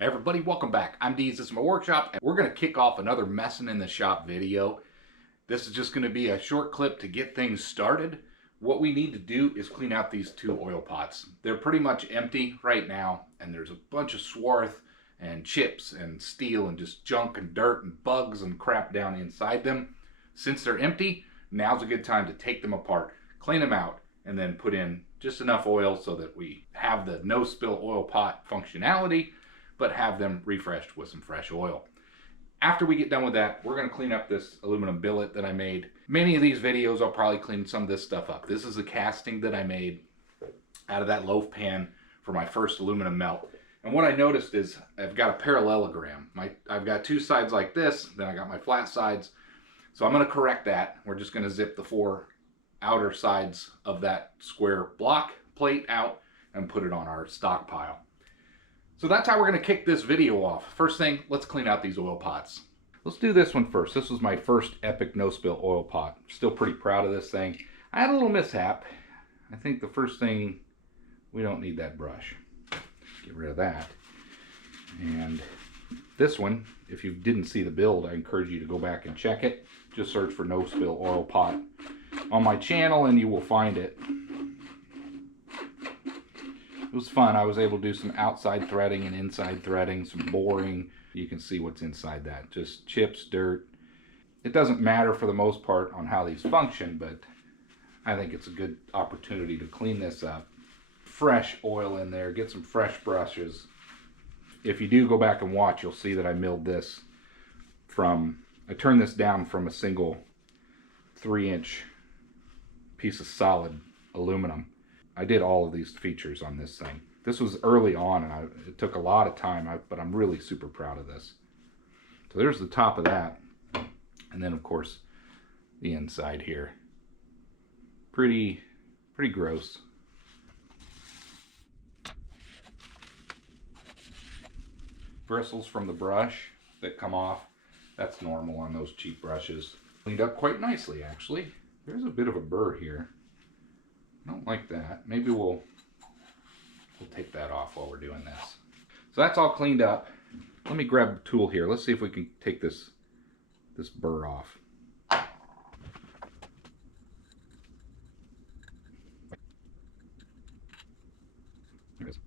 Hey everybody, welcome back. I'm Deez, this is my workshop, and we're going to kick off another Messin' in the Shop video. This is just going to be a short clip to get things started. What we need to do is clean out these two oil pots. They're pretty much empty right now, and there's a bunch of swarth and chips and steel and just junk and dirt and bugs and crap down inside them. Since they're empty, now's a good time to take them apart, clean them out, and then put in just enough oil so that we have the no-spill oil pot functionality, but have them refreshed with some fresh oil. After we get done with that, we're going to clean up this aluminum billet that I made. Many of these videos I'll probably clean some of this stuff up. This is a casting that I made out of that loaf pan for my first aluminum melt. And what I noticed is I've got a parallelogram. I've got two sides like this, then I got my flat sides. So I'm going to correct that. We're just going to zip the four outer sides of that square block plate out and put it on our stockpile. So that's how we're going to kick this video off. First thing, let's clean out these oil pots. Let's do this one first. This was my first epic no-spill oil pot. Still pretty proud of this thing. I had a little mishap. I think the first thing, we don't need that brush. Get rid of that. And this one, if you didn't see the build, I encourage you to go back and check it. Just search for no-spill oil pot on my channel and you will find it. It was fun. I was able to do some outside threading and inside threading, some boring. You can see what's inside that. Just chips, dirt. It doesn't matter for the most part on how these function, but I think it's a good opportunity to clean this up. Fresh oil in there. Get some fresh brushes. If you do go back and watch, you'll see that I milled this from, I turned this down from a single 3-inch piece of solid aluminum. I did all of these features on this thing. This was early on, and it took a lot of time, but I'm really super proud of this. So there's the top of that. And then, of course, the inside here. Pretty gross. Bristles from the brush that come off. That's normal on those cheap brushes. Cleaned up quite nicely, actually. There's a bit of a burr here. I don't like that. Maybe we'll take that off while we're doing this. So that's all cleaned up. Let me grab a tool here. Let's see if we can take this burr off. There it is.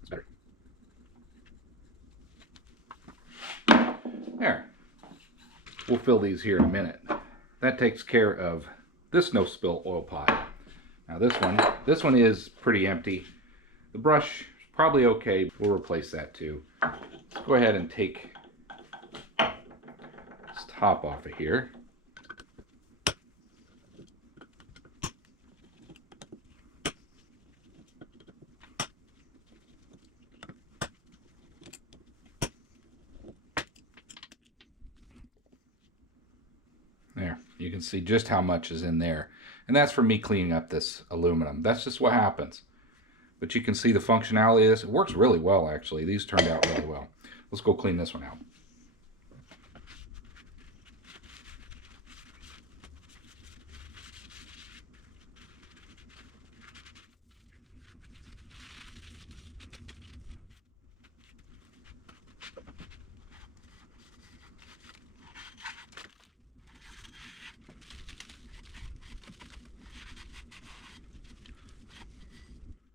It's better. There. We'll fill these here in a minute. That takes care of this no-spill oil pot. Now this one is pretty empty. The brush is probably okay. We'll replace that too. Let's go ahead and take this top off of here. There, you can see just how much is in there. And that's for me cleaning up this aluminum. That's just what happens. But you can see the functionality of this. It works really well, actually. These turned out really well. Let's go clean this one out.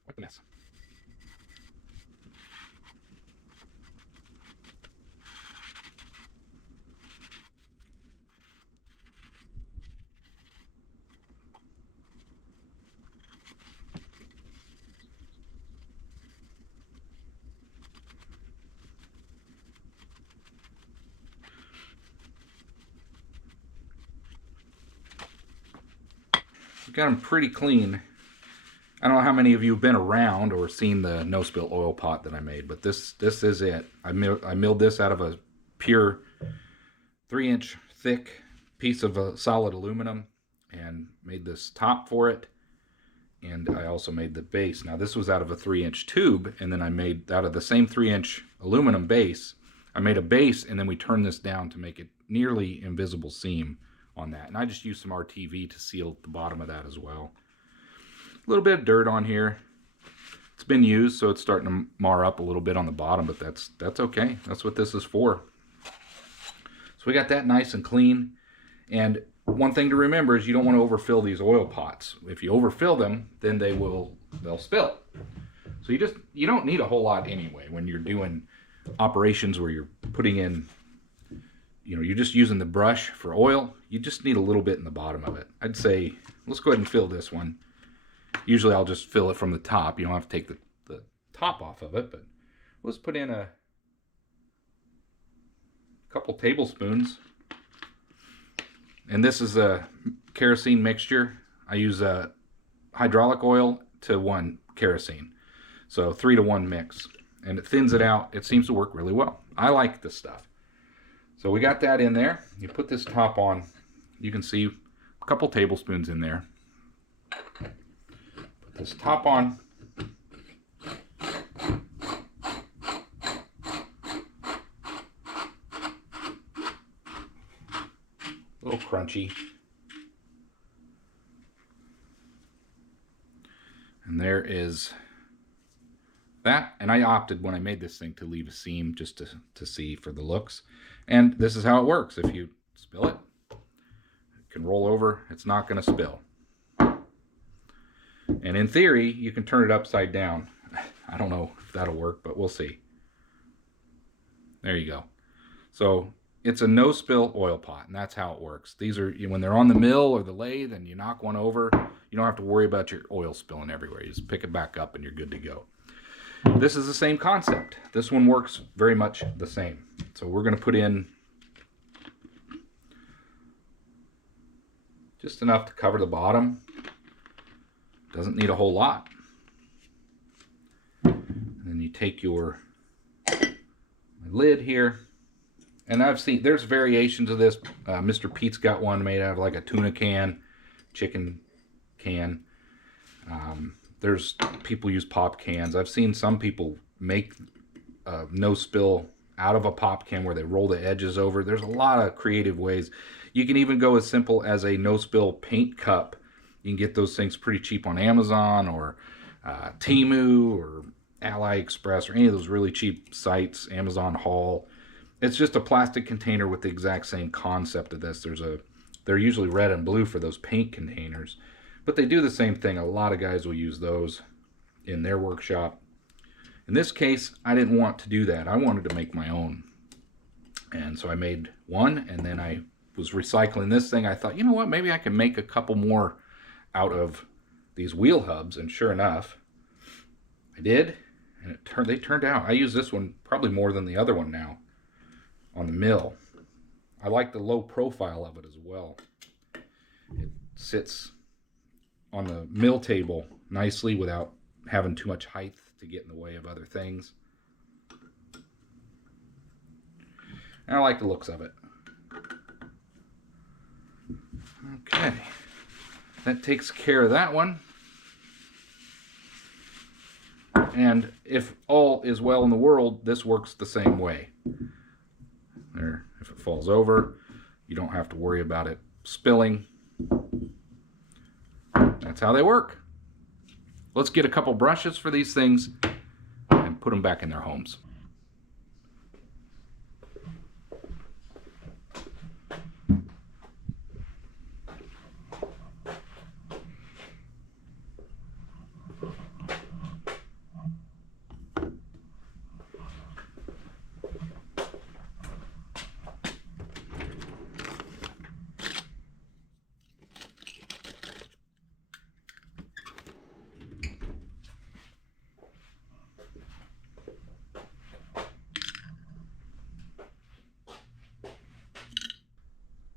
What a mess. Got them pretty clean. I don't know how many of you have been around or seen the no-spill oil pot that I made, but this is it. I milled this out of a pure 3-inch thick piece of solid aluminum and made this top for it. And I also made the base. Now this was out of a 3-inch tube, and then I made out of the same 3-inch aluminum base, I made a base, and then we turned this down to make it nearly invisible seam on that. And I just used some RTV to seal the bottom of that as well. A little bit of dirt on here. It's been used, so it's starting to mar up a little bit on the bottom, but that's okay. That's what this is for. So we got that nice and clean. And one thing to remember is you don't want to overfill these oil pots. If you overfill them, then they'll spill. So you don't need a whole lot anyway when you're doing operations where you're putting in, you're just using the brush for oil. You just need a little bit in the bottom of it. I'd say, let's go ahead and fill this one. Usually I'll just fill it from the top. You don't have to take the top off of it, but let's put in a couple tablespoons. And this is a kerosene mixture. I use hydraulic oil to 1 kerosene. So 3 to 1 mix. And it thins it out. It seems to work really well. I like this stuff. So we got that in there. You put this top on. You can see a couple tablespoons in there. Put this top on. A little crunchy. And there is that. And I opted when I made this thing to leave a seam just to see for the looks. And this is how it works. If you spill it, it can roll over. It's not going to spill. And in theory, you can turn it upside down. I don't know if that'll work, but we'll see. There you go. So it's a no-spill oil pot, and that's how it works. These are, when they're on the mill or the lathe and you knock one over, you don't have to worry about your oil spilling everywhere. You just pick it back up and you're good to go. This is the same concept. This one works very much the same. So we're going to put in just enough to cover the bottom. Doesn't need a whole lot. And then you take your lid here. And I've seen, there's variations of this. Mr. Pete's got one made out of like a tuna can, chicken can. There's people use pop cans. I've seen some people make no spill out of a pop can where they roll the edges over. There's a lot of creative ways. You can even go as simple as a no spill paint cup. You can get those things pretty cheap on Amazon or Temu or AliExpress or any of those really cheap sites, Amazon Haul. It's just a plastic container with the exact same concept of this. They're usually red and blue for those paint containers, but they do the same thing. A lot of guys will use those in their workshop. In this case, I didn't want to do that. I wanted to make my own. And so I made one, and then I was recycling this thing. I thought, you know what, maybe I can make a couple more out of these wheel hubs, and sure enough, I did, and they turned out. I use this one probably more than the other one now on the mill. I like the low profile of it as well. It sits on the mill table nicely without having too much height to get in the way of other things. And I like the looks of it. Okay, that takes care of that one. And if all is well in the world, this works the same way. There, if it falls over, you don't have to worry about it spilling. That's how they work. Let's get a couple brushes for these things and put them back in their homes.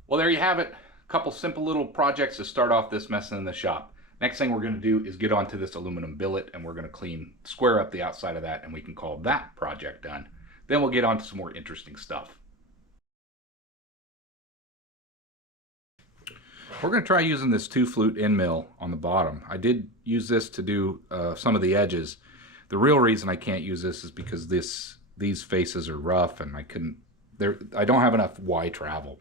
Well, there you have it. A couple simple little projects to start off this mess in the shop. Next thing we're going to do is get onto this aluminum billet, and we're going to square up the outside of that, and we can call that project done. Then we'll get on to some more interesting stuff. We're going to try using this 2-flute end mill on the bottom. I did use this to do some of the edges. The real reason I can't use this is because these faces are rough, and I don't have enough Y travel.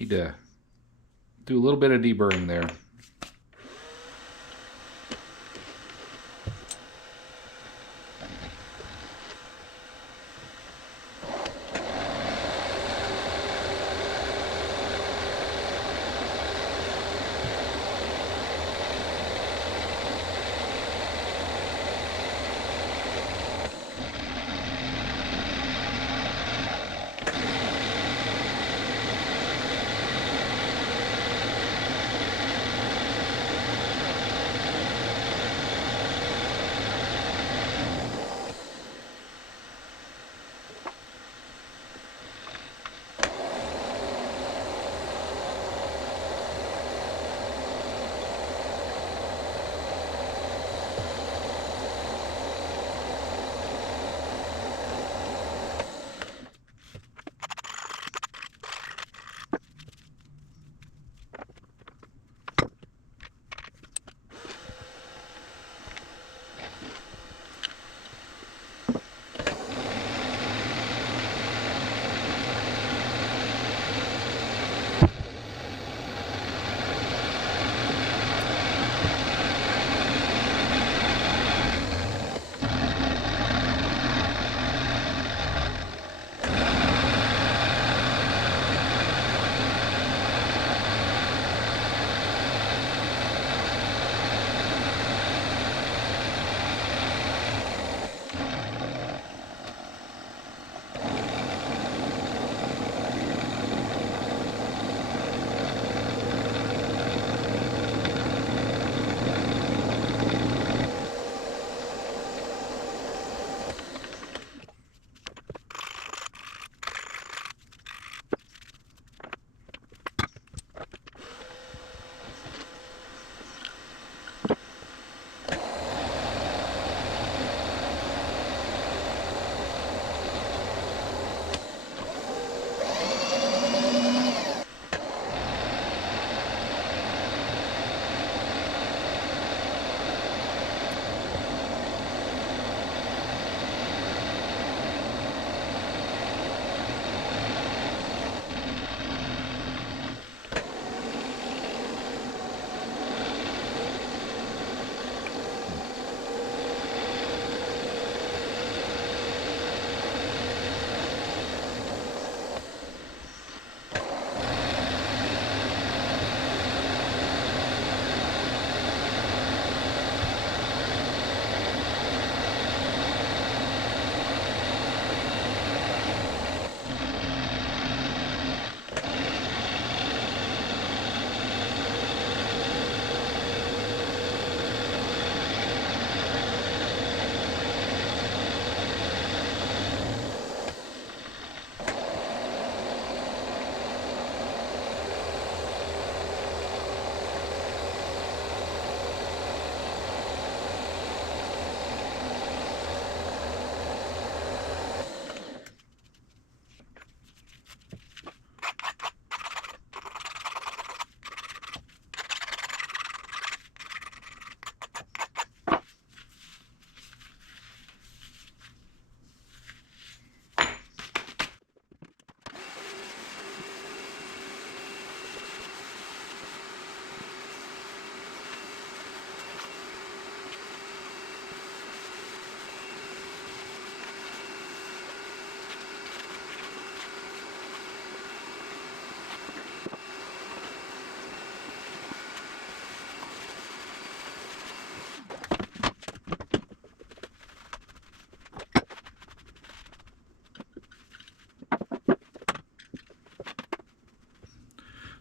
Need to do a little bit of deburring there.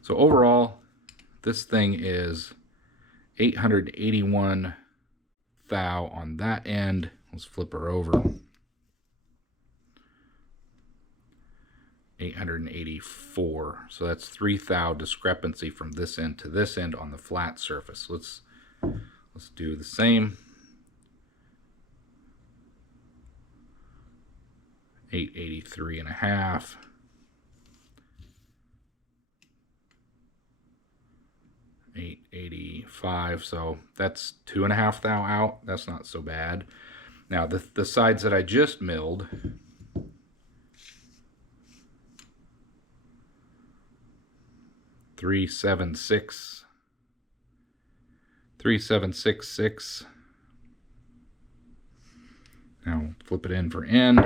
So overall, this thing is 881 thou on that end. Let's flip her over. 884. So that's 3 thou discrepancy from this end to this end on the flat surface. Let's do the same. 883.5. 885, so that's 2.5 thou out. That's not so bad. Now the sides that I just milled, 376, 3766. Now flip it in for end.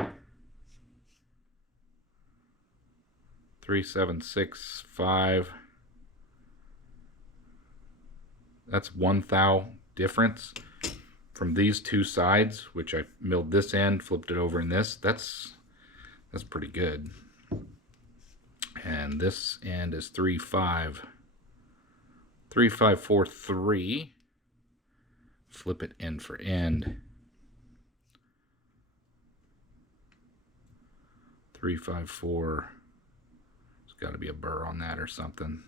3765. That's 1 thou difference from these two sides, which I milled this end, flipped it over in this. That's pretty good. And this end is 3543. Flip it end for end. 354. There's got to be a burr on that or something.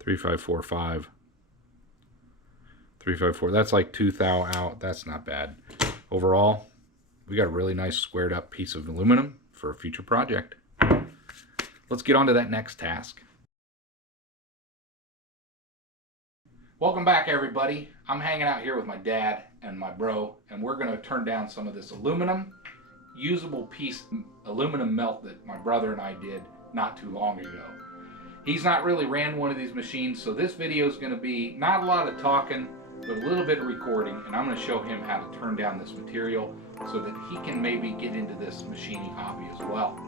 3545. 354. That's like 2 thou out. That's not bad. Overall, we got a really nice squared up piece of aluminum for a future project. Let's get on to that next task. Welcome back, everybody. I'm hanging out here with my dad and my bro, and we're going to turn down some of this aluminum, usable piece aluminum melt that my brother and I did not too long ago. He's not really ran one of these machines, so this video is going to be not a lot of talking, but a little bit of recording, and I'm going to show him how to turn down this material so that he can maybe get into this machining hobby as well.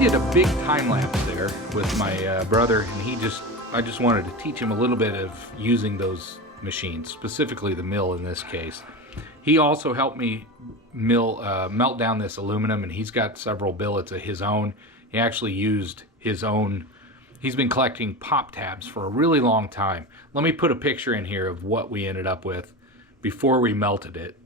did a big time lapse there with my brother, and I just wanted to teach him a little bit of using those machines, specifically the mill in this case. He also helped me melt down this aluminum, and he's got several billets of his own. He actually used his own. He's been collecting pop tabs for a really long time. Let me put a picture in here of what we ended up with before we melted it.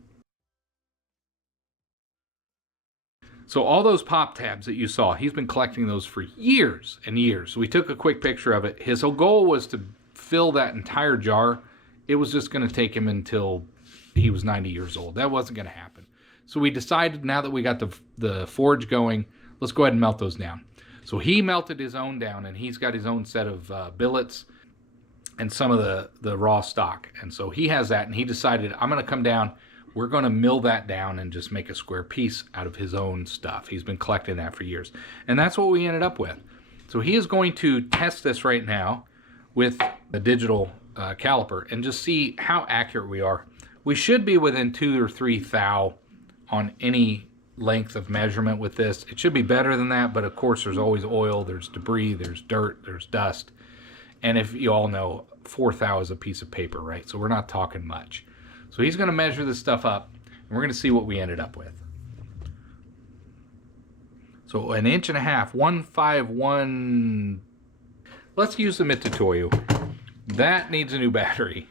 So all those pop tabs that you saw, he's been collecting those for years and years. So we took a quick picture of it. His whole goal was to fill that entire jar. It was just going to take him until he was 90 years old. That wasn't going to happen. So we decided, now that we got the forge going, let's go ahead and melt those down. So he melted his own down, and he's got his own set of billets and some of the raw stock. And so he has that, and he decided, I'm going to come down. We're going to mill that down and just make a square piece out of his own stuff. He's been collecting that for years. And that's what we ended up with. So he is going to test this right now with a digital caliper and just see how accurate we are. We should be within 2 or 3 thou on any length of measurement with this. It should be better than that, but of course there's always oil, there's debris, there's dirt, there's dust. And if you all know, 4 thou is a piece of paper, right? So we're not talking much. So he's going to measure this stuff up, and we're going to see what we ended up with. So 1.5 inches, 151. Let's use the Mitutoyo. That needs a new battery.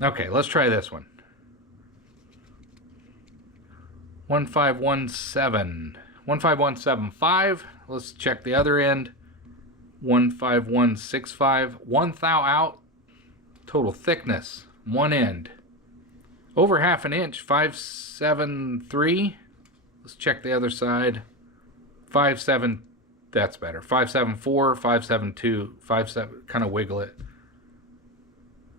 Okay, let's try this one. 151.7. 151.75. Let's check the other end. 151.65. 1 thou out. Total thickness. One end. Over 1/2 inch. 573. Let's check the other side. 57. That's better. 574. 572. 57. Kind of wiggle it.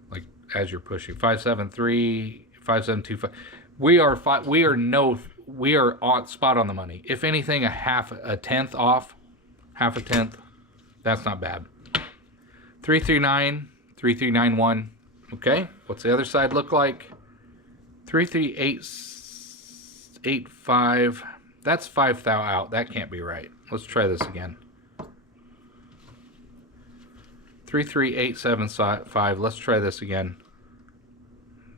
Like as you're pushing. 573. 572. We are on spot on the money. If anything, a tenth off. 1/2 tenth. That's not bad. 339. 3391. Okay, what's the other side look like? 33885. That's 5 thou out. That can't be right. Let's try this again. 33875. Let's try this again.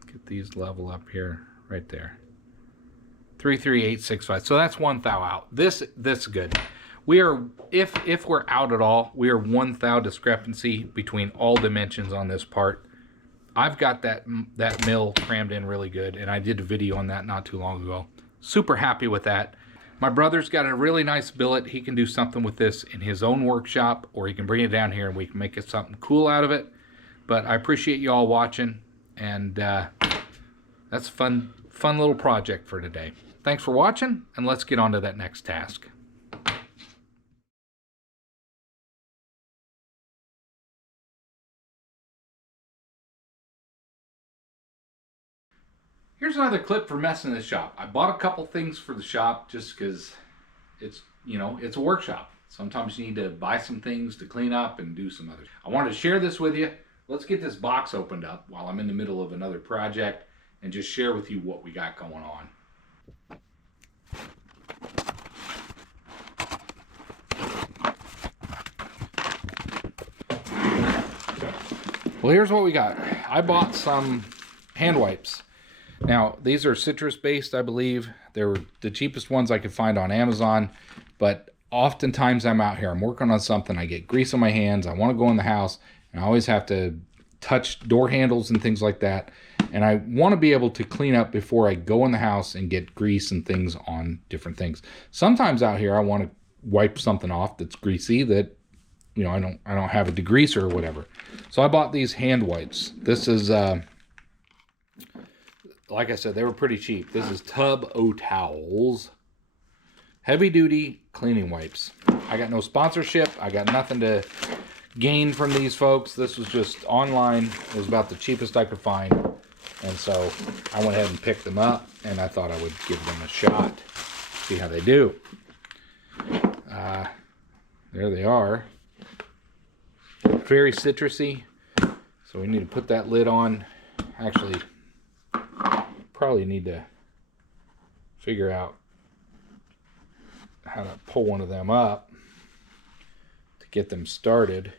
Get these level up here, right there. 33865. So that's 1 thou out. This is good. We are, if we're out at all, we are 1 thou discrepancy between all dimensions on this part. I've got that mill crammed in really good, and I did a video on that not too long ago. Super happy with that. My brother's got a really nice billet. He can do something with this in his own workshop, or he can bring it down here and we can make it something cool out of it. But I appreciate you all watching, and that's a fun little project for today. Thanks for watching, and let's get on to that next task. Here's another clip for messing in the shop. I bought a couple things for the shop just because it's, it's a workshop. Sometimes you need to buy some things to clean up and do some others. I wanted to share this with you. Let's get this box opened up while I'm in the middle of another project and just share with you what we got going on. Well, here's what we got. I bought some hand wipes. Now, these are citrus-based, I believe. They were the cheapest ones I could find on Amazon, but oftentimes I'm out here, I'm working on something, I get grease on my hands, I want to go in the house, and I always have to touch door handles and things like that, and I want to be able to clean up before I go in the house and get grease and things on different things. Sometimes out here I want to wipe something off that's greasy that, I don't have a degreaser or whatever. So I bought these hand wipes. This is like I said, they were pretty cheap. This is Tub O Towels. Heavy duty cleaning wipes. I got no sponsorship. I got nothing to gain from these folks. This was just online. It was about the cheapest I could find. And so I went ahead and picked them up, and I thought I would give them a shot. See how they do. There they are. Very citrusy. So we need to put that lid on. Actually, probably need to figure out how to pull one of them up to get them started.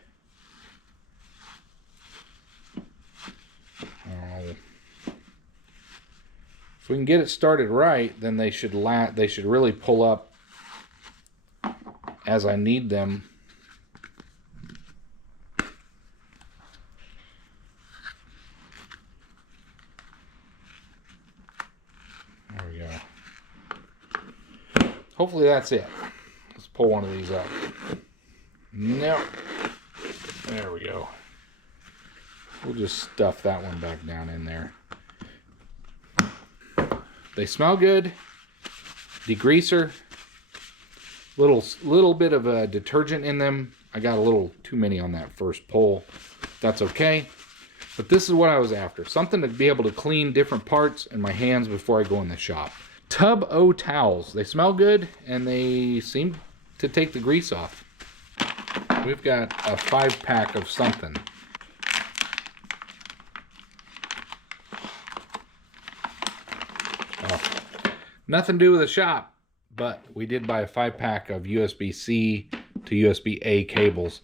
If we can get it started right, then they should really pull up as I need them. There we go. Hopefully that's it. Let's pull one of these up. Nope. There we go. We'll just stuff that one back down in there. They smell good. Degreaser. Little bit of a detergent in them. I got a little too many on that first pull. That's okay. But this is what I was after. Something to be able to clean different parts in my hands before I go in the shop. Tub O towels. They smell good and they seem to take the grease off. We've got a 5-pack of something. Oh, nothing to do with the shop, but we did buy a 5-pack of USB-C to USB-A cables.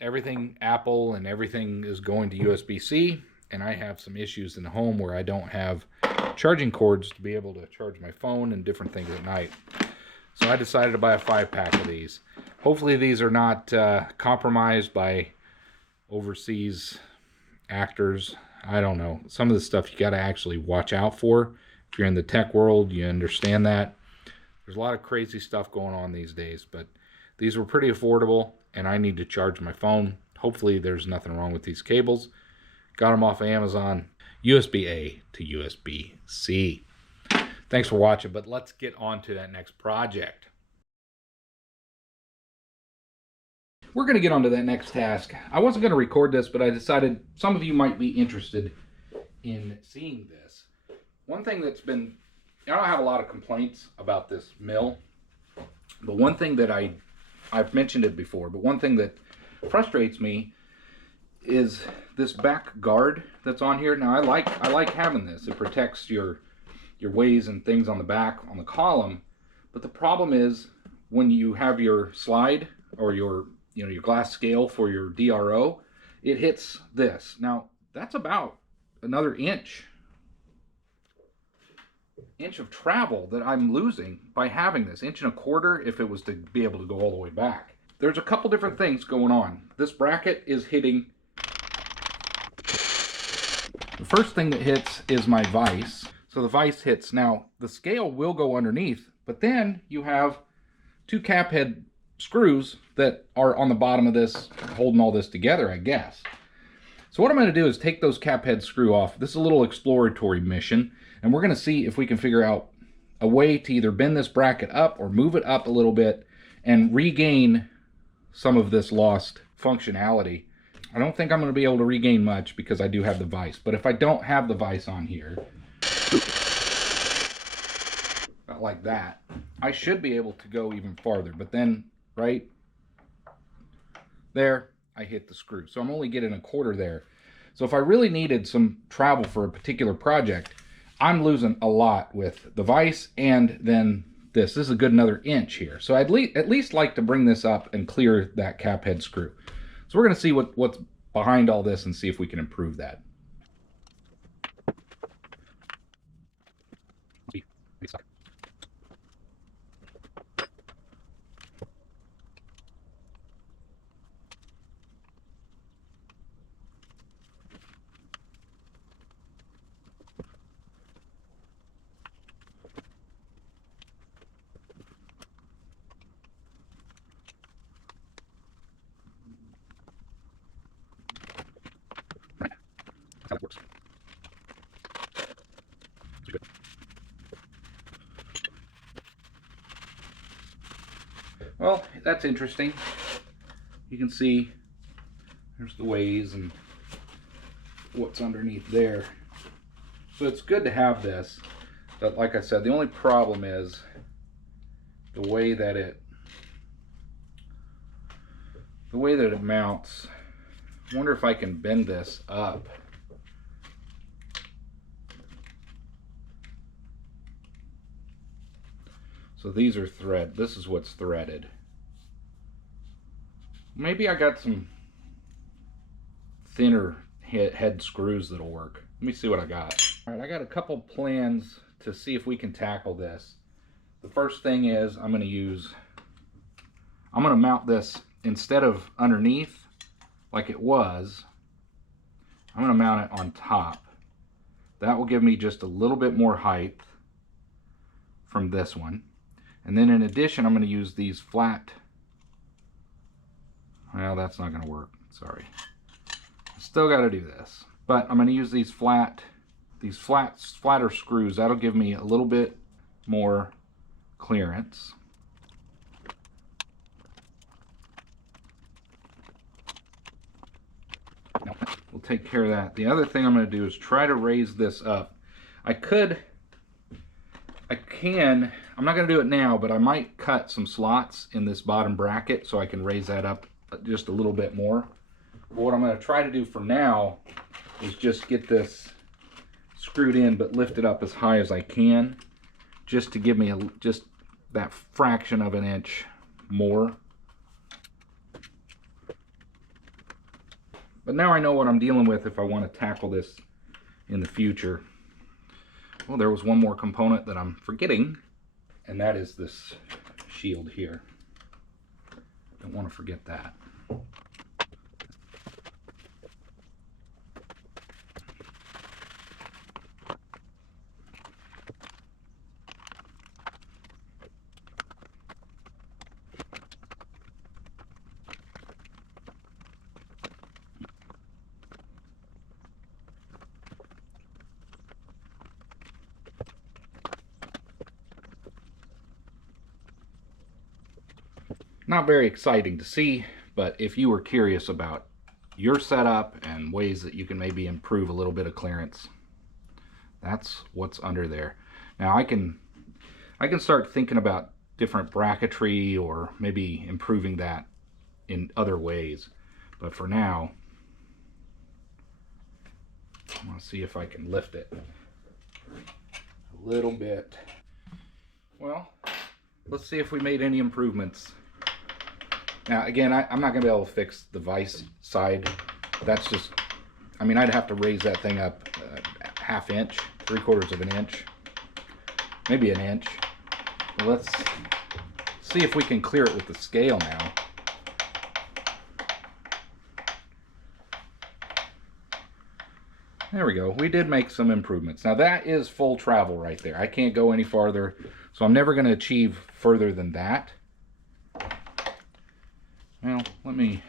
Everything Apple and everything is going to USB-C, and I have some issues in the home where I don't have charging cords to be able to charge my phone and different things at night. So I decided to buy a 5-pack of these. Hopefully these are not compromised by overseas actors. I don't know. Some of the stuff you got to actually watch out for. If you're in the tech world, you understand that. There's a lot of crazy stuff going on these days, but these were pretty affordable, and I need to charge my phone. Hopefully there's nothing wrong with these cables. Got them off of Amazon. USB-A to USB-C. Thanks for watching, but let's get on to that next project. We're going to get on to that next task. I wasn't going to record this, but I decided some of you might be interested in seeing this. One thing that's been, I don't have a lot of complaints about this mill, but one thing that I've mentioned it before, but one thing that frustrates me is this back guard that's on here. Now I like having this. It protects your ways and things on the back on the column, but the problem is when you have your slide or your glass scale for your DRO, it hits this. Now that's about another inch of travel that I'm losing by having this. 1.25 inches if it was to be able to go all the way back. There's a couple different things going on. This bracket is hitting. The first thing that hits is my vise. So the vise hits. Now the scale will go underneath, but then you have 2 cap head screws that are on the bottom of this holding all this together, I guess. So what I'm going to do is take those cap head screw off. This is a little exploratory mission, and we're going to see if we can figure out a way to either bend this bracket up or move it up a little bit and regain some of this lost functionality. I don't think I'm going to be able to regain much because I do have the vise, but if I don't have the vise on here, about like that, I should be able to go even farther. But then right there, I hit the screw. So I'm only getting 1/4 there. So if I really needed some travel for a particular project, I'm losing a lot with the vise and then this. This is a good another inch here. So I'd at least like to bring this up and clear that cap head screw. So we're going to see what's behind all this and see if we can improve that. How that works. Well, that's interesting. You can see there's the ways and what's underneath there. So it's good to have this, but like I said, the only problem is the way that it mounts. I wonder if I can bend this up. So these are thread. This is what's threaded. Maybe I got some thinner head screws that'll work. Let me see what I got. All right, I got a couple plans to see if we can tackle this. The first thing is I'm going to mount this instead of underneath like it was. I'm going to mount it on top. That will give me just a little bit more height from this one. And then in addition, I'm going to use these flat. Well, that's not going to work. Sorry. Still got to do this. But I'm going to use these flatter screws. That'll give me a little bit more clearance. We'll take care of that. The other thing I'm going to do is try to raise this up. I'm not going to do it now, but I might cut some slots in this bottom bracket so I can raise that up just a little bit more. But what I'm going to try to do for now is just get this screwed in but lift it up as high as I can, just to give me just that fraction of an inch more. But now I know what I'm dealing with if I want to tackle this in the future. Well, there was one more component that I'm forgetting, and that is this shield here. Don't want to forget that. Not very exciting to see, but if you were curious about your setup and ways that you can maybe improve a little bit of clearance, that's what's under there. Now I can start thinking about different bracketry or maybe improving that in other ways. But for now, I want to see if I can lift it a little bit. Well, let's see if we made any improvements. Now again, I'm not going to be able to fix the vise side. That's just, I mean, I'd have to raise that thing up a half inch, 3/4 of an inch, maybe an inch. Well, let's see if we can clear it with the scale now. There we go. We did make some improvements. Now that is full travel right there. I can't go any farther, so I'm never going to achieve further than that. Well, let me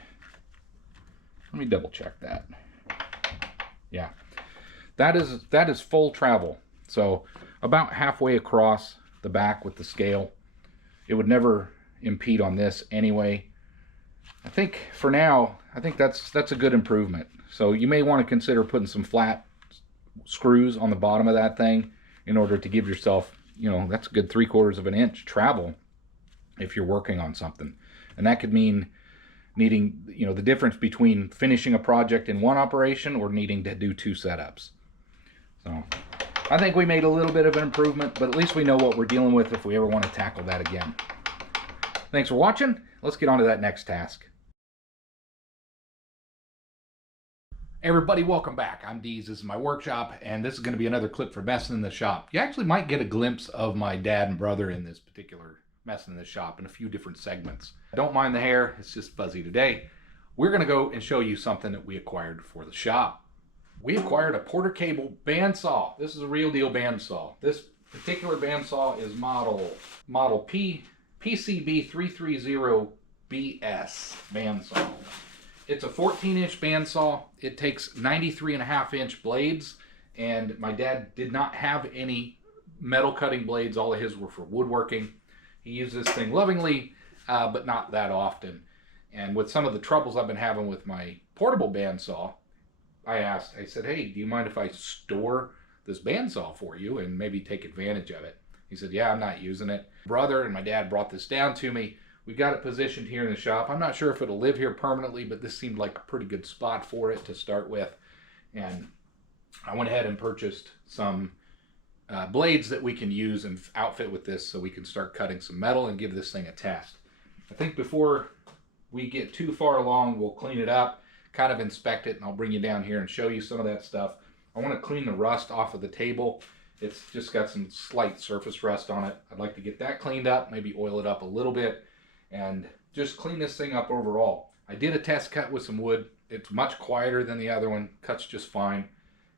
double check that. Yeah, that is full travel. So about halfway across the back with the scale. It would never impede on this anyway. I think for now, I think that's a good improvement. So you may want to consider putting some flat screws on the bottom of that thing in order to give yourself, you know, that's a good 3/4 of an inch travel if you're working on something. And that could mean needing, you know, the difference between finishing a project in one operation or needing to do 2 setups. So I think we made a little bit of an improvement, but at least we know what we're dealing with if we ever want to tackle that again. Thanks for watching. Let's get on to that next task. Hey everybody, welcome back. I'm Deez. This is my workshop, and this is going to be another clip for Messing in the Shop. You actually might get a glimpse of my dad and brother in this particular Messing in the Shop in a few different segments. Don't mind the hair, it's just fuzzy today. We're going to go and show you something that we acquired for the shop. We acquired a Porter Cable bandsaw. This is a real deal bandsaw. This particular bandsaw is model PCB 330BS bandsaw. It's a 14-inch bandsaw. It takes 93.5-inch blades, and my dad did not have any metal cutting blades. All of his were for woodworking. He used this thing lovingly, but not that often. And with some of the troubles I've been having with my portable bandsaw, I said, hey, do you mind if I store this bandsaw for you and maybe take advantage of it? He said, yeah, I'm not using it. Brother and my dad brought this down to me. We got it positioned here in the shop. I'm not sure if it'll live here permanently, but this seemed like a pretty good spot for it to start with. And I went ahead and purchased some blades that we can use and outfit with this so we can start cutting some metal and give this thing a test. I think before we get too far along, we'll clean it up, kind of inspect it, and I'll bring you down here and show you some of that stuff. I want to clean the rust off of the table. It's just got some slight surface rust on it. I'd like to get that cleaned up, maybe oil it up a little bit, and just clean this thing up overall. I did a test cut with some wood. It's much quieter than the other one, cuts just fine.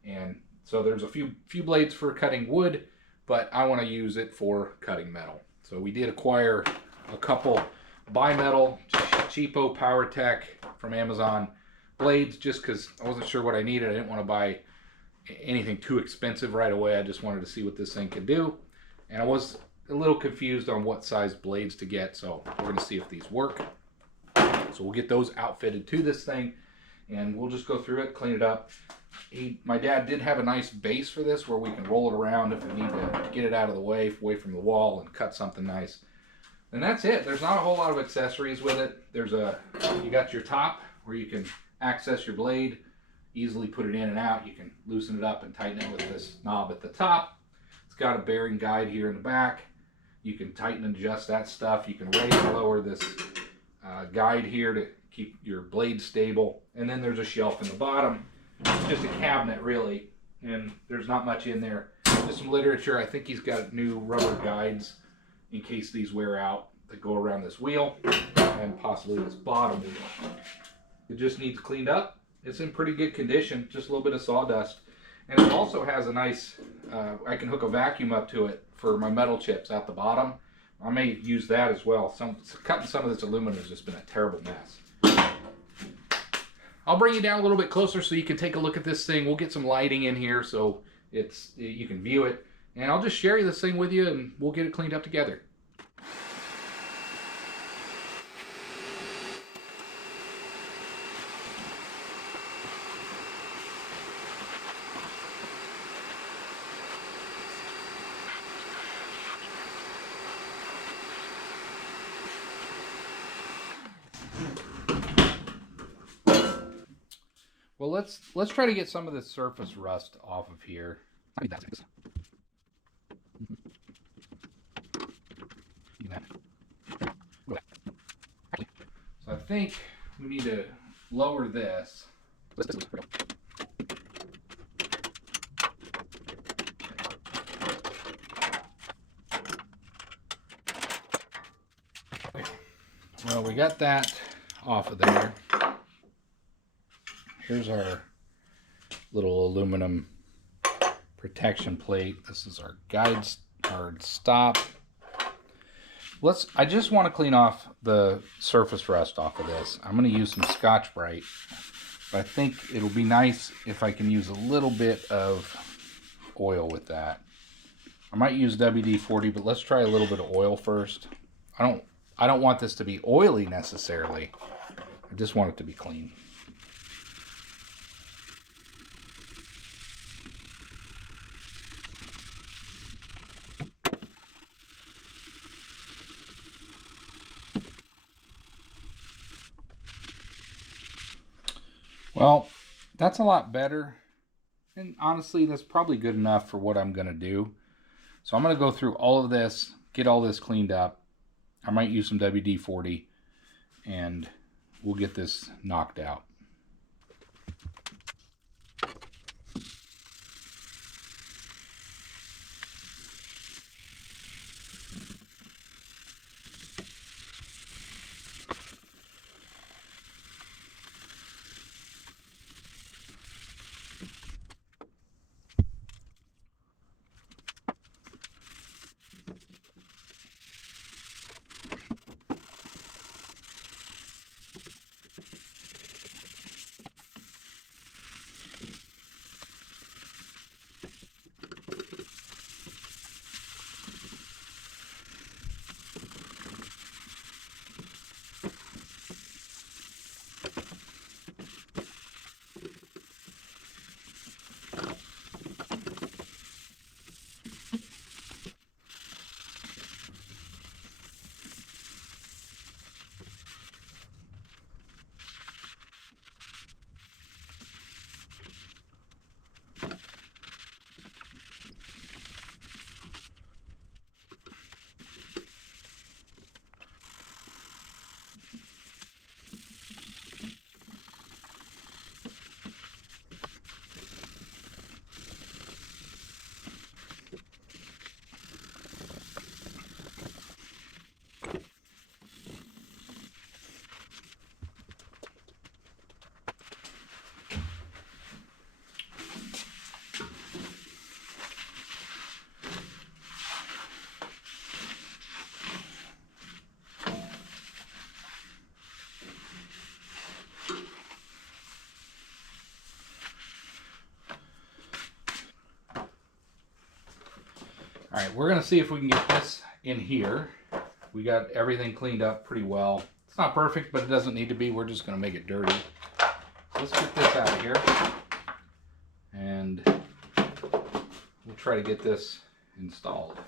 And so there's a few blades for cutting wood, but I want to use it for cutting metal. So we did acquire a couple bimetal cheapo PowerTech from Amazon blades just because I wasn't sure what I needed. I didn't want to buy anything too expensive right away. I just wanted to see what this thing could do. And I was a little confused on what size blades to get, so we're going to see if these work. So we'll get those outfitted to this thing, and we'll just go through it, clean it up. My dad did have a nice base for this where we can roll it around if we need to get it out of the way from the wall and cut something nice. And that's it. There's not a whole lot of accessories with it. You got your top where you can access your blade, easily put it in and out. You can loosen it up and tighten it with this knob at the top. It's got a bearing guide here in the back. You can tighten and adjust that stuff. You can raise and lower this guide here to keep your blade stable. And then there's a shelf in the bottom. It's just a cabinet really, and there's not much in there. Just some literature. I think he's got new rubber guides in case these wear out that go around this wheel and possibly this bottom wheel. It just needs cleaned up. It's in pretty good condition, just a little bit of sawdust. And it also has a nice, I can hook a vacuum up to it for my metal chips at the bottom. I may use that as well. Cutting some of this aluminum has just been a terrible mess. I'll bring you down a little bit closer so you can take a look at this thing. We'll get some lighting in here so you can view it. And I'll just share this thing with you and we'll get it cleaned up together. Well, let's try to get some of this surface rust off of here. So I think we need to lower this. Okay. Well, we got that off of there. Here's our little aluminum protection plate. This is our guide, our stop. I just want to clean off the surface rust off of this. I'm going to use some Scotch-Brite, but I think it'll be nice if I can use a little bit of oil with that. I might use WD-40, but let's try a little bit of oil first. I don't want this to be oily necessarily. I just want it to be clean. Well, that's a lot better, and honestly, that's probably good enough for what I'm going to do. So I'm going to go through all of this, get all this cleaned up. I might use some WD-40, and we'll get this knocked out. All right, we're gonna see if we can get this in here. We got everything cleaned up pretty well. It's not perfect, but it doesn't need to be. We're just gonna make it dirty. So let's get this out of here. And we'll try to get this installed.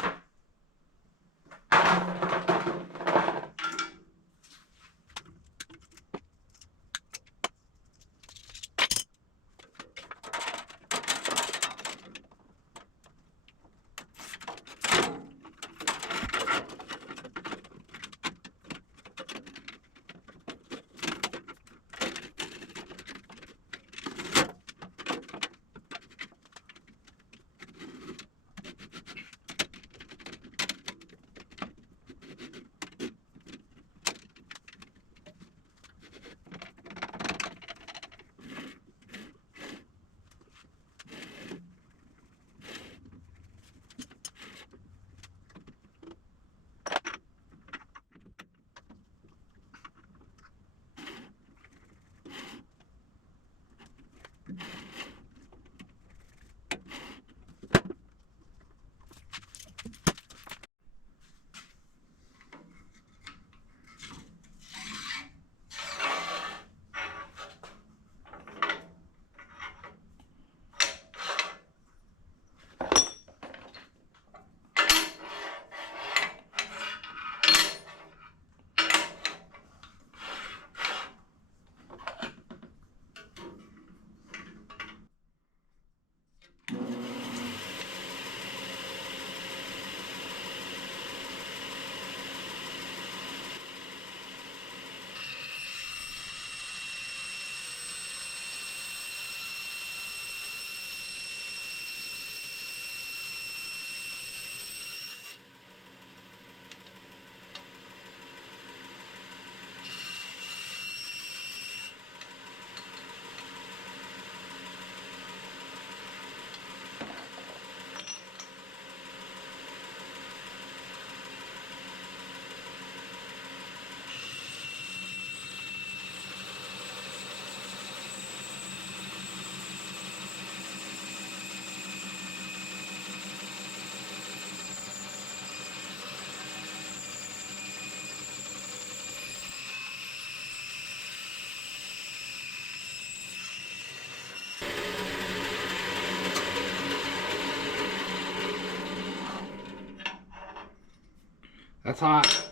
That's hot.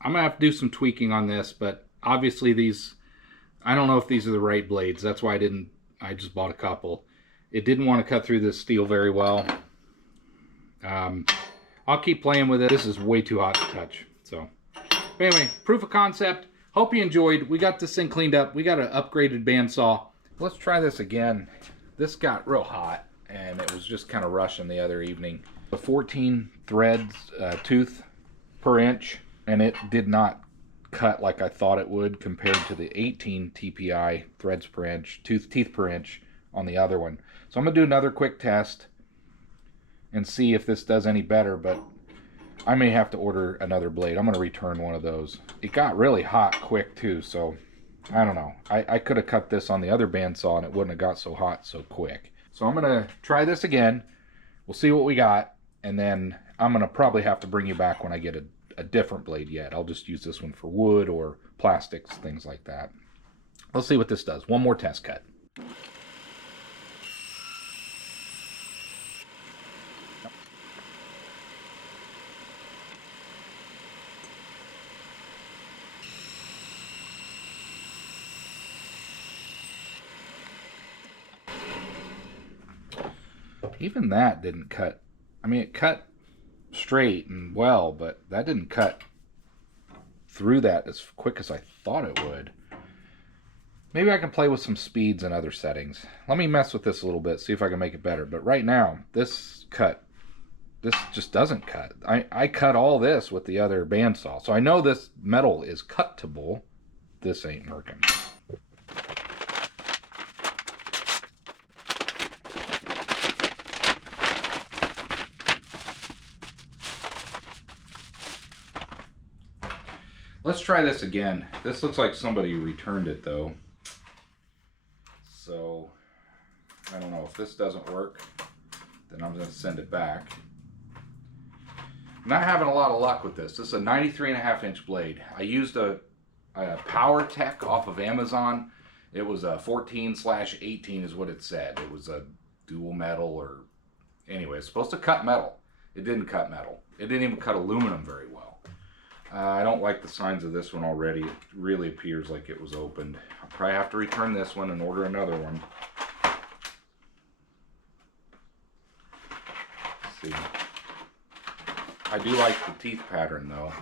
I'm gonna have to do some tweaking on this, but obviously these, I don't know if these are the right blades. That's why I just bought a couple. It didn't want to cut through this steel very well. I'll keep playing with it. This is way too hot to touch. So, but anyway, proof of concept. Hope you enjoyed. We got this thing cleaned up. We got an upgraded bandsaw. Let's try this again. This got real hot, and it was just kind of rushing the other evening. The 14 threads, tooth per inch, and it did not cut like I thought it would compared to the 18 TPI threads per inch, teeth per inch on the other one. So I'm gonna do another quick test and see if this does any better, but I may have to order another blade. I'm gonna return one of those. It got really hot quick too, so I don't know. I could have cut this on the other bandsaw and it wouldn't have got so hot so quick. So I'm gonna try this again. We'll see what we got, and then I'm gonna probably have to bring you back when I get a different blade yet. I'll just use this one for wood or plastics, things like that. Let's see what this does. One more test cut. Even that didn't cut. I mean, it cut straight and well, but that didn't cut through that as quick as I thought it would. Maybe I can play with some speeds and other settings. Let me mess with this a little bit, see if I can make it better. But right now, this just doesn't cut. I cut all this with the other bandsaw, so I know this metal is cuttable. This ain't working. Let's try this again. This looks like somebody returned it though. So, I don't know, if this doesn't work, then I'm gonna send it back. Not having a lot of luck with this. This is a 93.5-inch blade. I used a Power Tech off of Amazon. It was a 14/18 is what it said. It was a dual metal, or anyway, it's supposed to cut metal. It didn't cut metal. It didn't even cut aluminum very well. I don't like the signs of this one already. It really appears like it was opened. I'll probably have to return this one and order another one. Let's see. I do like the teeth pattern though.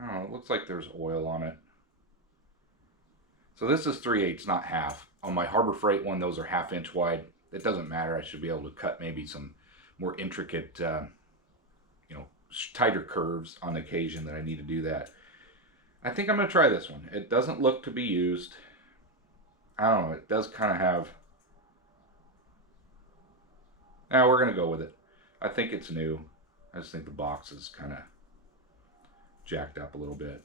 Oh, it looks like there's oil on it. So this is 3/8, not half. On my Harbor Freight one, those are 1/2 inch wide. It doesn't matter. I should be able to cut maybe some more intricate, you know, tighter curves on occasion that I need to do that. I think I'm going to try this one. It doesn't look to be used. I don't know. It does kind of have... Now we're going to go with it. I think it's new. I just think the box is kind of jacked up a little bit.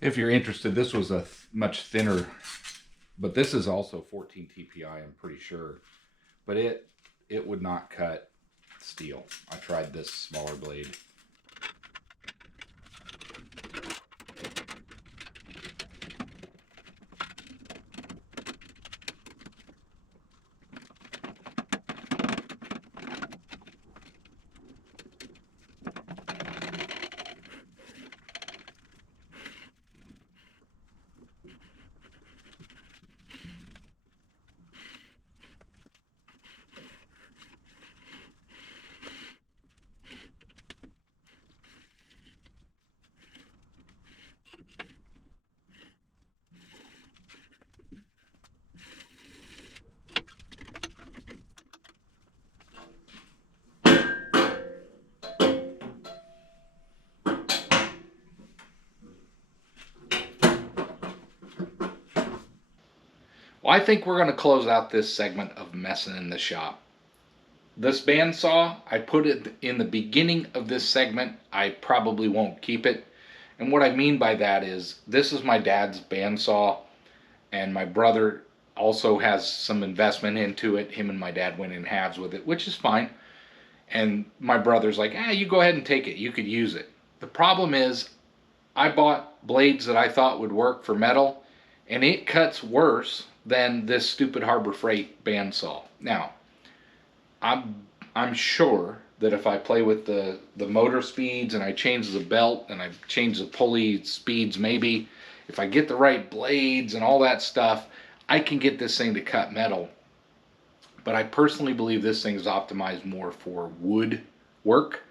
If you're interested, this was a much thinner, but this is also 14 TPI, I'm pretty sure. But it would not cut steel. I tried this smaller blade. Well, I think we're going to close out this segment of messing in the shop. This bandsaw, I put it in the beginning of this segment. I probably won't keep it. And what I mean by that is, this is my dad's bandsaw, and my brother also has some investment into it. Him and my dad went in halves with it, which is fine. And my brother's like, you go ahead and take it. You could use it. The problem is, I bought blades that I thought would work for metal, and it cuts worse than this stupid Harbor Freight bandsaw. Now, I'm sure that if I play with the motor speeds and I change the belt and I change the pulley speeds, maybe if I get the right blades and all that stuff, I can get this thing to cut metal. But I personally believe this thing is optimized more for wood work.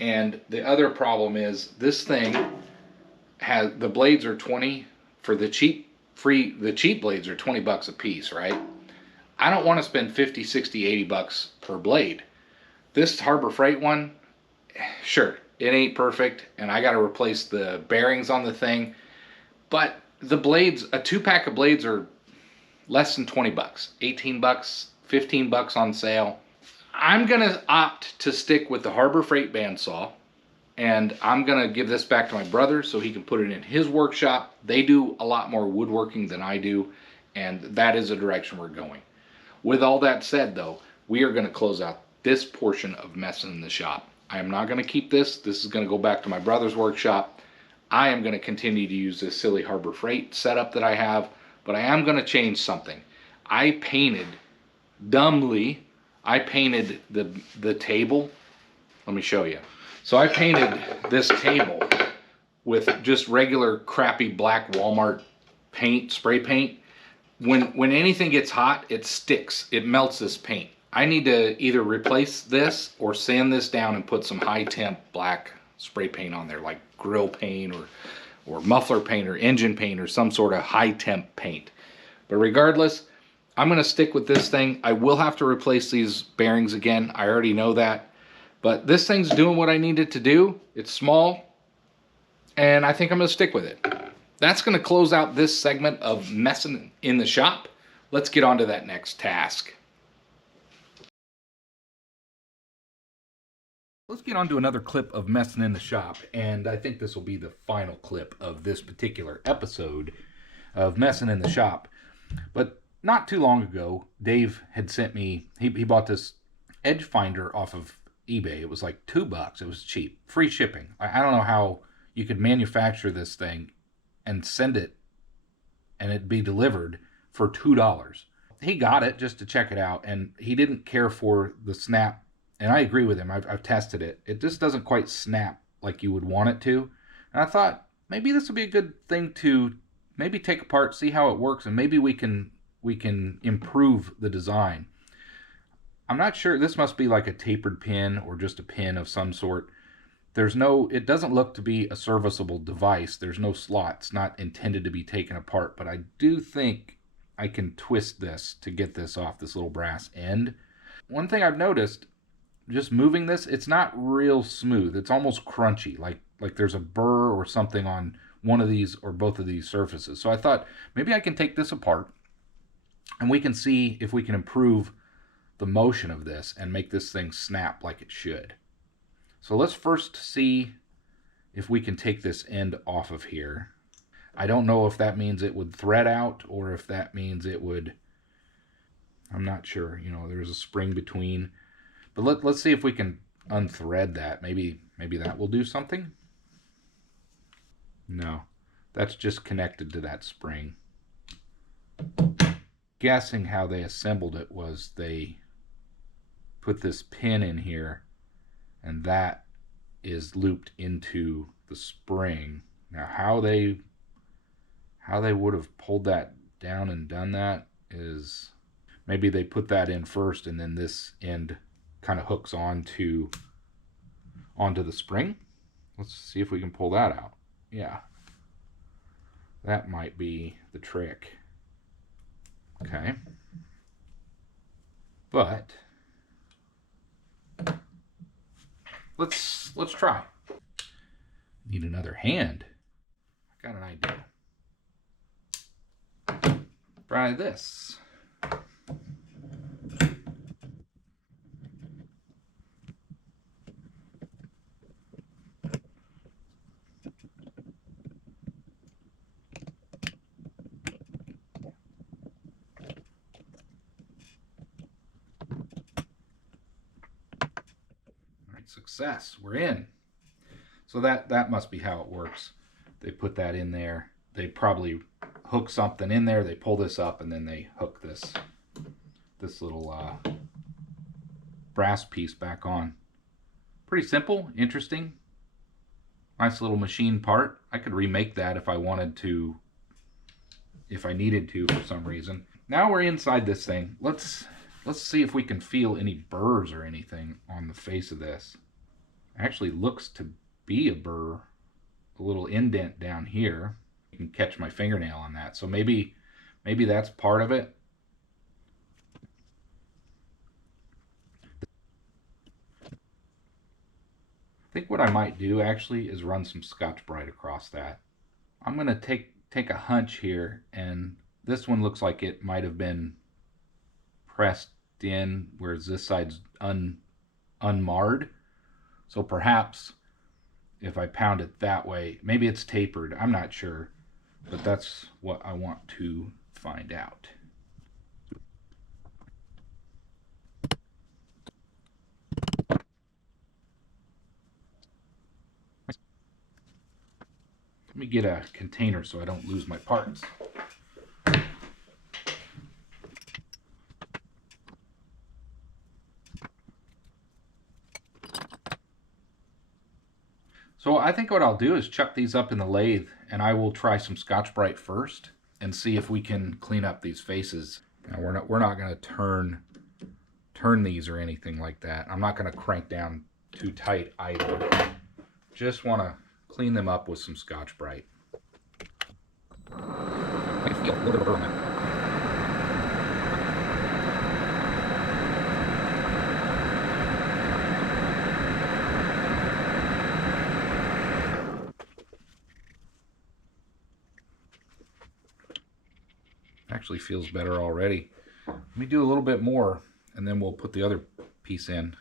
And the other problem is, this thing has, the blades are 20 for the cheap blades are 20 bucks a piece, right? I don't want to spend 50, 60, 80 bucks per blade. This Harbor Freight one, sure, it ain't perfect, and I got to replace the bearings on the thing, but the blades, a 2-pack of blades are less than 20 bucks, 18 bucks, 15 bucks on sale. I'm going to opt to stick with the Harbor Freight bandsaw, and I'm going to give this back to my brother so he can put it in his workshop. They do a lot more woodworking than I do, and that is the direction we're going. With all that said, though, we are going to close out this portion of messing in the shop. I am not going to keep this. This is going to go back to my brother's workshop. I am going to continue to use this silly Harbor Freight setup that I have, but I am going to change something. I painted, dumbly, I painted the table. Let me show you. So I painted this table with just regular crappy black Walmart paint, spray paint. When anything gets hot, it sticks. It melts this paint. I need to either replace this or sand this down and put some high temp black spray paint on there, like grill paint or muffler paint or engine paint or some sort of high temp paint. But regardless, I'm going to stick with this thing. I will have to replace these bearings again. I already know that. But this thing's doing what I need it to do. It's small, and I think I'm going to stick with it. That's going to close out this segment of messing in the shop. Let's get on to that next task. Let's get on to another clip of messing in the shop, and I think this will be the final clip of this particular episode of messing in the shop. But not too long ago, Dave had sent me, he bought this edge finder off of eBay. It was like $2. It was cheap. Free shipping. I don't know how you could manufacture this thing and send it and it'd be delivered for $2. He got it just to check it out, and he didn't care for the snap. And I agree with him. I've tested it. It just doesn't quite snap like you would want it to. And I thought maybe this would be a good thing to maybe take apart, see how it works, and maybe we can improve the design. I'm not sure. This must be like a tapered pin or just a pin of some sort. It doesn't look to be a serviceable device. There's no slot. It's not intended to be taken apart, but I do think I can twist this to get this off this little brass end. One thing I've noticed, just moving this, it's not real smooth. It's almost crunchy, like there's a burr or something on one of these or both of these surfaces. So I thought maybe I can take this apart and we can see if we can improve the motion of this and make this thing snap like it should. So let's first see if we can take this end off of here. I don't know if that means it would thread out or if that means it would, I'm not sure. You know, there's a spring between. But let's see if we can unthread that. Maybe that will do something. No, that's just connected to that spring. Guessing how they assembled it was they put this pin in here, and that is looped into the spring. Now how they would have pulled that down and done that is maybe they put that in first and then this end kind of hooks onto the spring. Let's see if we can pull that out. Yeah, that might be the trick. Okay, but let's try. Need another hand. I got an idea. Try this. Success, we're in. So that must be how it works. They put that in there. They probably hook something in there. They pull this up and then they hook this little brass piece back on. Pretty simple, interesting, nice little machine part. I could remake that if I wanted to, if I needed to for some reason. Now we're inside this thing. Let's see if we can feel any burrs or anything on the face of this. Actually looks to be a burr, a little indent down here. You can catch my fingernail on that. So maybe that's part of it. I think what I might do actually is run some Scotch-Brite across that. I'm going to take a hunch here, and this one looks like it might have been pressed in, whereas this side's unmarred. So perhaps if I pound it that way, maybe it's tapered. I'm not sure, but that's what I want to find out. Let me get a container so I don't lose my parts. So I think what I'll do is chuck these up in the lathe, and I will try some Scotch-Brite first and see if we can clean up these faces. Now we're not going to turn these or anything like that. I'm not going to crank down too tight either. Just want to clean them up with some Scotch-Brite. I can feel a little bit of burn on that. Actually feels better already. Let me do a little bit more, and then we'll put the other piece in.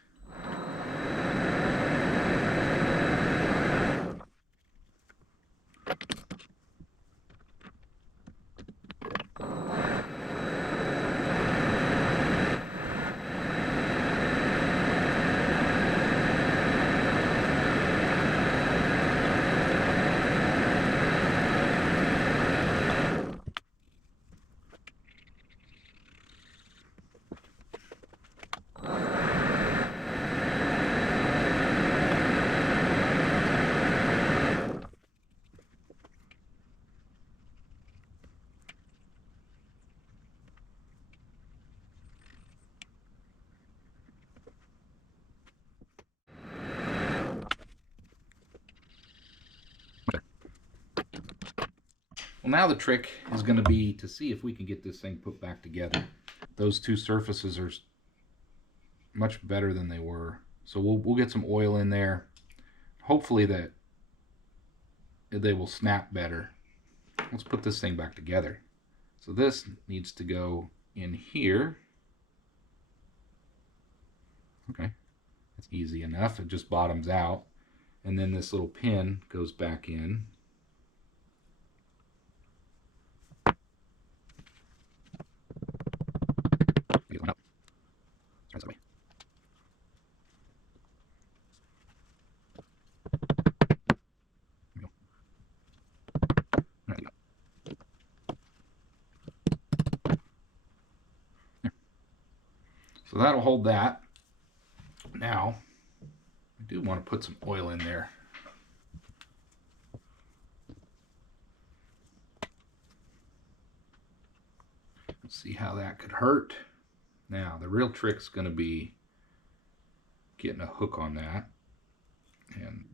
Well, now the trick is going to be to see if we can get this thing put back together. Those two surfaces are much better than they were. So we'll get some oil in there. Hopefully that they will snap better. Let's put this thing back together. So this needs to go in here. Okay, that's easy enough. It just bottoms out. And then this little pin goes back in. So that'll hold that. Now, I do want to put some oil in there. Let's see how that could hurt. Now, the real trick's going to be getting a hook on that. And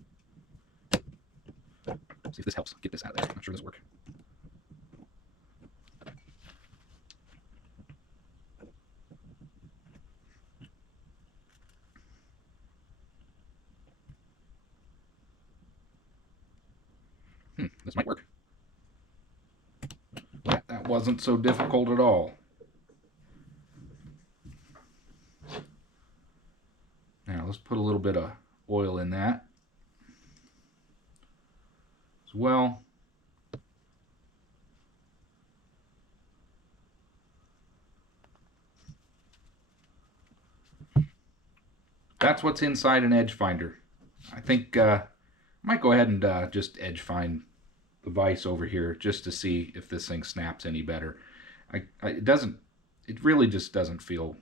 see if this helps get this out of there. I'm not sure this will work. This might work. That wasn't so difficult at all. Now let's put a little bit of oil in that as well. That's what's inside an edge finder. I think I might go ahead and just edge find the vise over here just to see if this thing snaps any better. It really just doesn't feel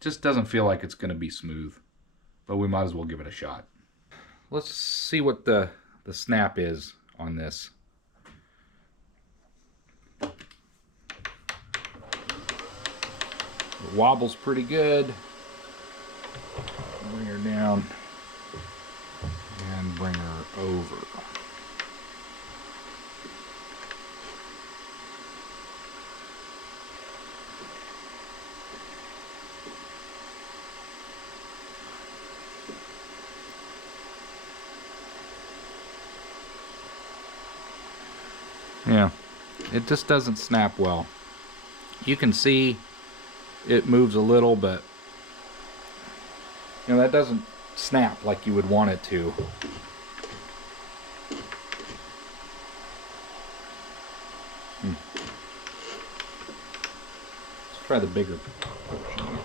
like it's going to be smooth, but we might as well give it a shot. Let's see what the snap is on this. It wobbles pretty good. Bring her down and bring her over. Yeah, it just doesn't snap well. You can see it moves a little, but you know, that doesn't snap like you would want it to. Let's try the bigger portion.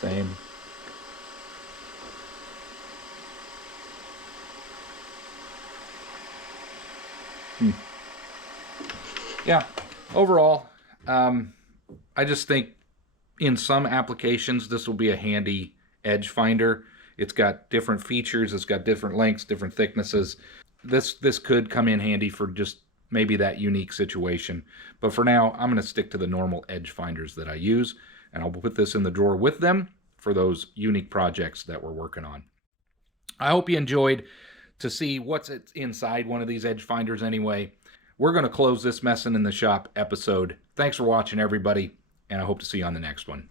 Same. Yeah, overall, I just think in some applications this will be a handy edge finder. It's got different features, it's got different lengths, different thicknesses. This could come in handy for just maybe that unique situation. But for now, I'm going to stick to the normal edge finders that I use, and I'll put this in the drawer with them for those unique projects that we're working on. I hope you enjoyed to see what's inside one of these edge finders anyway. We're going to close this Messin' in the Shop episode. Thanks for watching, everybody, and I hope to see you on the next one.